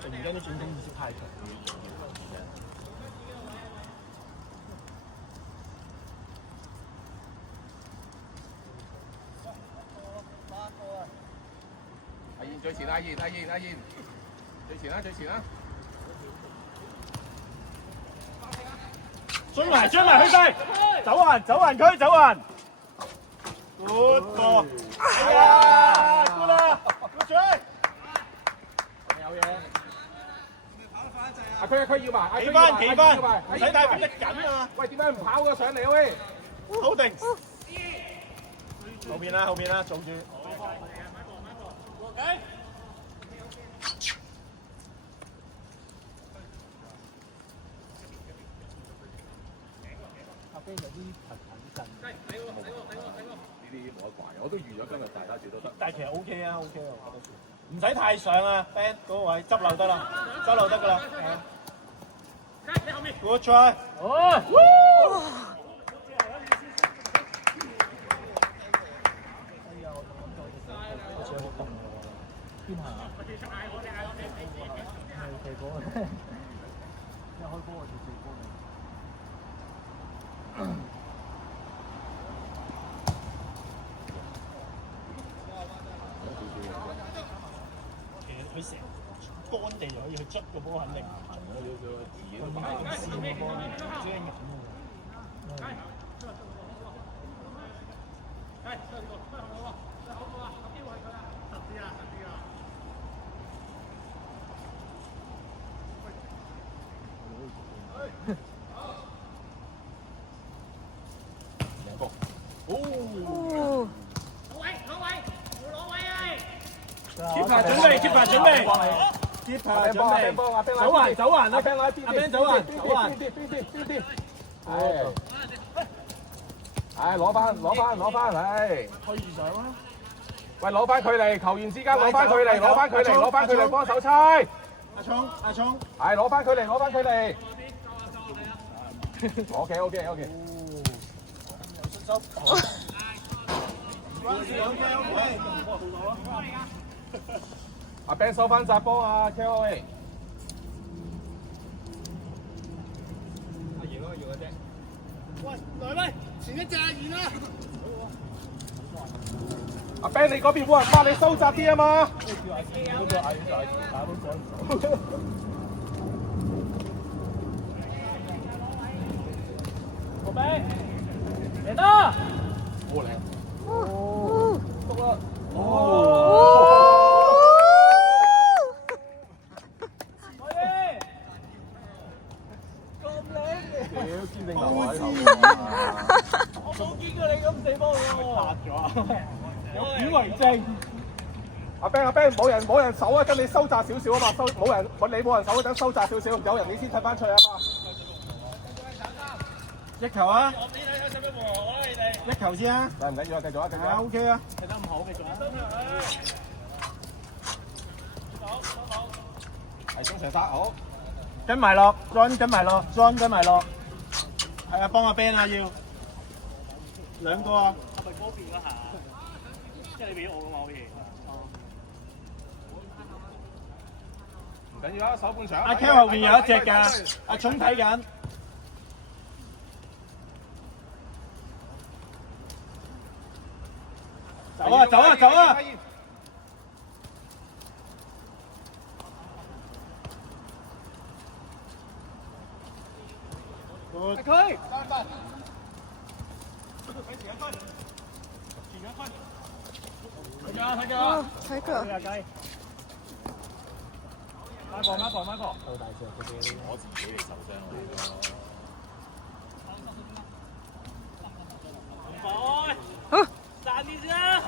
就而家啲進攻意識太強。阿燕最前，阿燕，最前啦！追埋去勢，走環區，走環。good 波，哎呀 ，good 啦 ，good 追。有嘢。阿區要埋，幾分，唔使帶逼得緊啊！喂，點解唔跑嘅上嚟喂？好定。後邊啦，做住。有啲騰震，呢啲冇得怪，我都預咗今日大家住都得。但係其實 OK 啊，我覺得算，唔使太上啊 ，Ben 嗰個位執漏得啦，執漏得㗎啦。Good try！ 邊下？踢波，一開波就射波。佢成乾地就可以去捽個波，肯定。佢唔係咁跣個波，遮眼喎。keeper 準備，keeper 準備，走環，阿 Ben 走環，係，攞翻，係。推住上啦。喂，攞翻距離，球員之間攞翻距離，幫手猜。阿聰，係攞翻距離。OK。有信心。阿 Ben 收翻扎波啊 ，KOA。阿賢咯，要嘅啫。喂，前一隻阿賢啦。阿 Ben 你嗰邊冇人幫你收窄啲啊嘛。個兵，嚟得。過嚟。篤啦。堅定頭喺頭我冇見過你咁死波喎，拍咗，有片為證。阿 Ben，冇人手啊，跟你收窄少少啊嘛，冇人手，等收窄少少，有人你先踢翻出去啊嘛。一球啊！我俾你睇使乜和我啦，你哋。一球先啊！唔緊要啊，繼續啊 ，OK 啊。踢得唔好，繼續啊。係中場殺好。跟埋落 ，John 跟埋落。係啊，幫阿 Ben 啊要。兩個啊。係咪嗰邊嗰下？即係你俾我嘅嘛，好似。唔緊要啊，手半場。阿 Kel 後面有一隻㗎，阿聰睇緊。走啊！佢。睇腳。孖個。好大隻嗰啲，我自己嚟受傷啦。散啲先啦！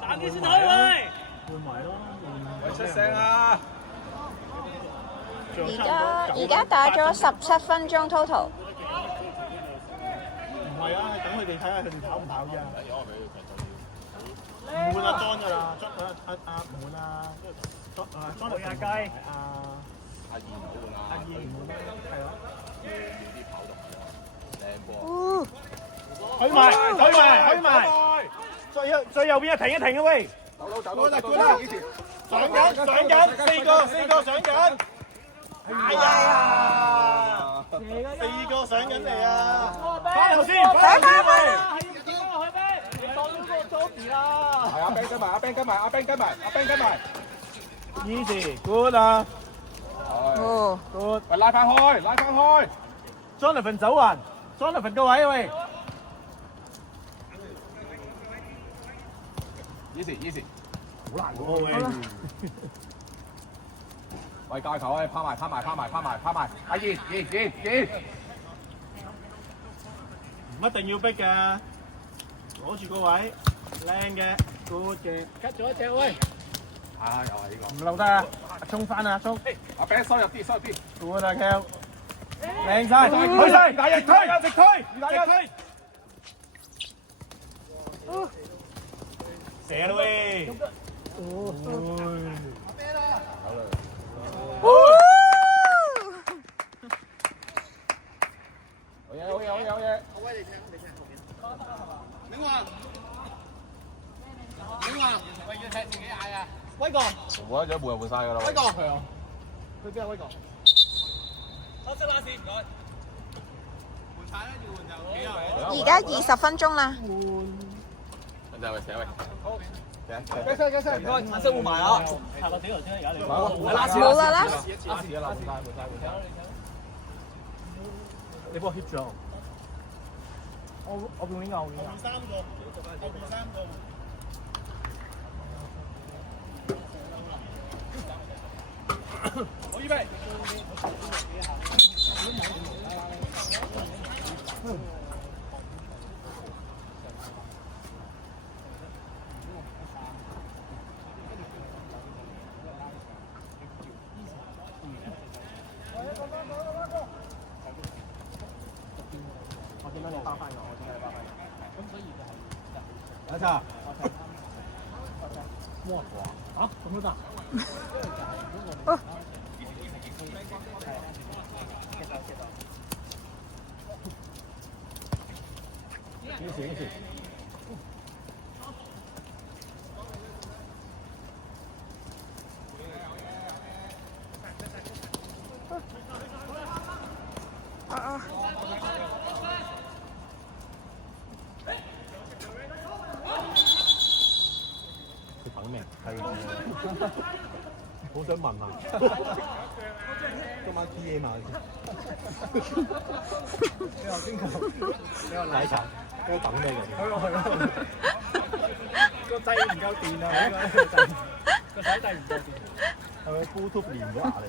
散啲先好喂！換埋咯，喂出聲啊！而家打咗17分鐘 total。唔係啊，等佢哋睇下佢哋跑唔跑啫。唔換阿 John 㗎啦，唔換啊 John 阿雞阿燕唔換啦，係咯。要啲跑動靚波。去埋，最右邊啊，停一停啊喂！走啦，幾時？上緊，四個上緊。哎呀，4個上緊嚟啊！翻頭先喂！你當咗個 Joey 啦。係阿 Ben 跟埋。Easy good 啊！哦， good，喂，拉翻開。Jonathan 走環 ，Jonathan 個位喂。easy，好難喎喂。喂，教球啊，拋埋，阿燕，唔一定要逼㗎，攞住個位，靚嘅 ，good 嘅，cut 咗一隻喂。啊，又係呢個。唔漏得啊！衝翻啊，衝！阿 Ben 收入啲good 啊 ，Kel，靚晒，去晒，大力推，直推，射啦喂！好嘢。威哥，我一陣換晒㗎啦。威哥，係啊，去邊啊威哥？黑色拉線唔該。換晒啦，要換就幾啊？而家20分鐘啦。就喂，寫喂。幾聲，唔該，顏色換埋啊。下個幾頭先而家嚟。冇啦啦。你幫我 hit 咗。我邊邊後面3個。好預備。我見到你包翻我，咁所以就係有錯。哇！嚇咁都得？Easy。你等咩？係好想問下，今晚 P.M. 嘛？你話邊個？你話奶茶？喺度等咩嘅？係個掣唔夠電啊！個手掣唔夠電，係咪 Bluetooth 連咗牙嚟？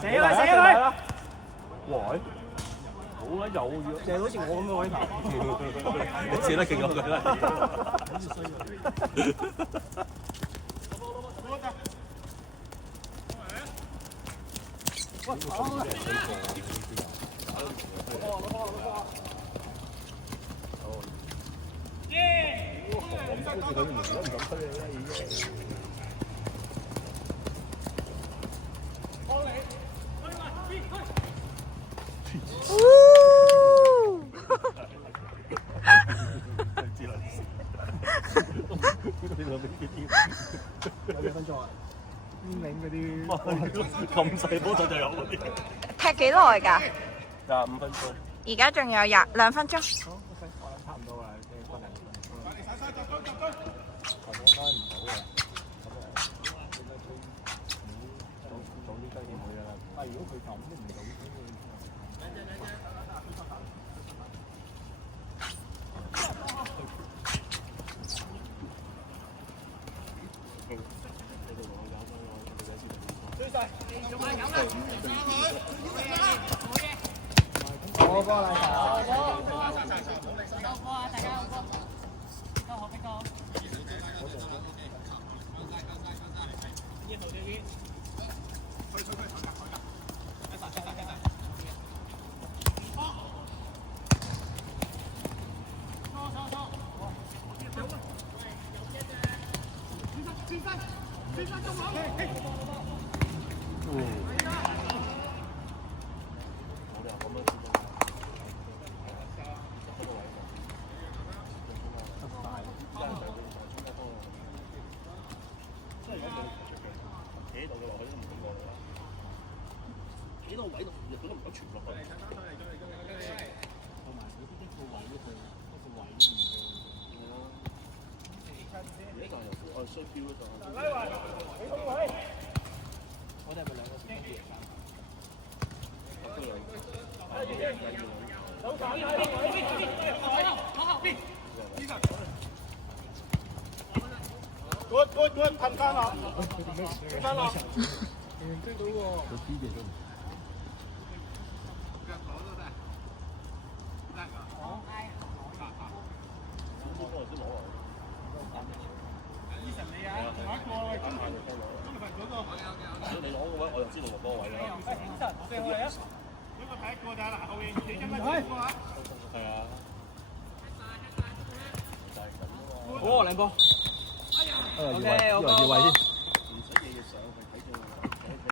射佢！喂，好啊，有嘢，射到好似我咁嘅位頭，你射得勁過佢啦。有幾分鐘啊？煙領嗰啲咁細波就有嗰啲。踢幾耐㗎？ 25分鐘。而家仲有2分鐘。好，差唔多啦，啲分零。應該唔到啊。早啲雞點會啦？但係如果佢咁都唔到，我幫你打。幾多位度，日本都唔敢傳落去。同埋佢啲個位一個位呢個又我衰標嗰度。我哋係咪兩個時間嘢㗎？Good，噴翻啦！噴翻啦！追到喎！佢啲嘢都唔。你攞個位，我就知道落嗰個位啦。呢個睇過咋嗱，後面你今日睇過啊？係啊。就係咁咯。好，兩波。OK，好。